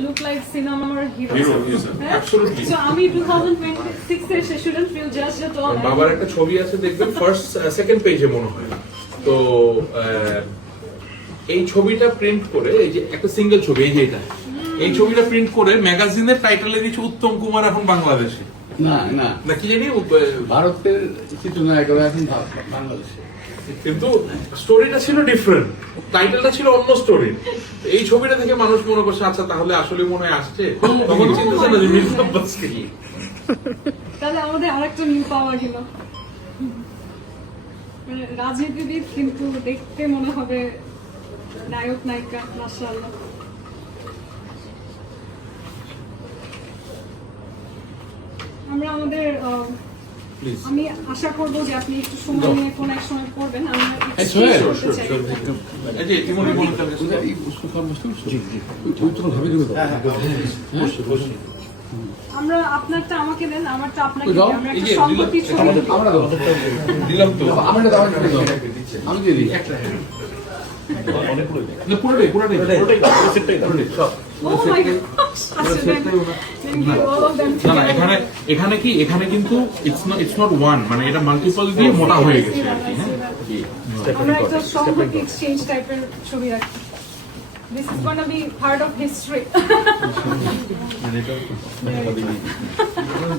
look like cinema hero. Yes, absolutely. So আমি 2026 এ shouldn't feel judged at all. বাবার একটা ছবি আছে দেখবেন ফার্স্ট সেকেন্ড পেজে মনে হয় তো এই ছবিটা প্রিন্ট করে এই যে একটা সিঙ্গেল ছবি এই যে এটা এই ছবিটা প্রিন্ট করে ম্যাগাজিনের টাইটেলে দিচ্ছে উত্তম কুমার এখন বাংলাদেশে না না না কি জানি ভারতের চিত্রনায়করা এখন বাংলাদেশে কিন্তু স্টোরিটা ছিল ডিফারেন্ট টাইটেলটা ছিল অন্য স্টোরি এই ছবিটা থেকে মানুষ মনে করছে আচ্ছা তাহলে আসলে মনে হয় আসছে তখন চিন্তা না যে মির্জা আব্বাস কি তাহলে আমাদের আরেকটা মিল পাওয়া গেল মানে রাজনীতিবিদ কিন্তু দেখতে মনে হবে নায়ক নায়িকা মাশাআল্লাহ আমরা আমাদের আমি আশা করব যে আপনি একটু সময় নিয়ে কোন এক সময় করবেন আমরা এই যে ইমনি বলতে এই उसको फॉर्मस्ट জি জি ওই তো ভাবে দেব আমরা আপনারটা আমাকে দেন আমারটা আপনাকে দাও। দিই। আমরা একটা সম্পত্তি ছবি আমরা দাও দিলাম তো আমরা দাও আমি দিয়ে দিই পুরোটাই সব Oh my gosh! Thank you, all of them না না together. এখানে কিন্তু ইটস নট ওয়ান মানে এটা মাল্টিপল দিয়ে মোটা হয়ে গেছে আর কি হ্যাঁ আমরা একটা সম্পত্তি এক্সচেঞ্জ টাইপের ছবি রাখি This is going to be part of history.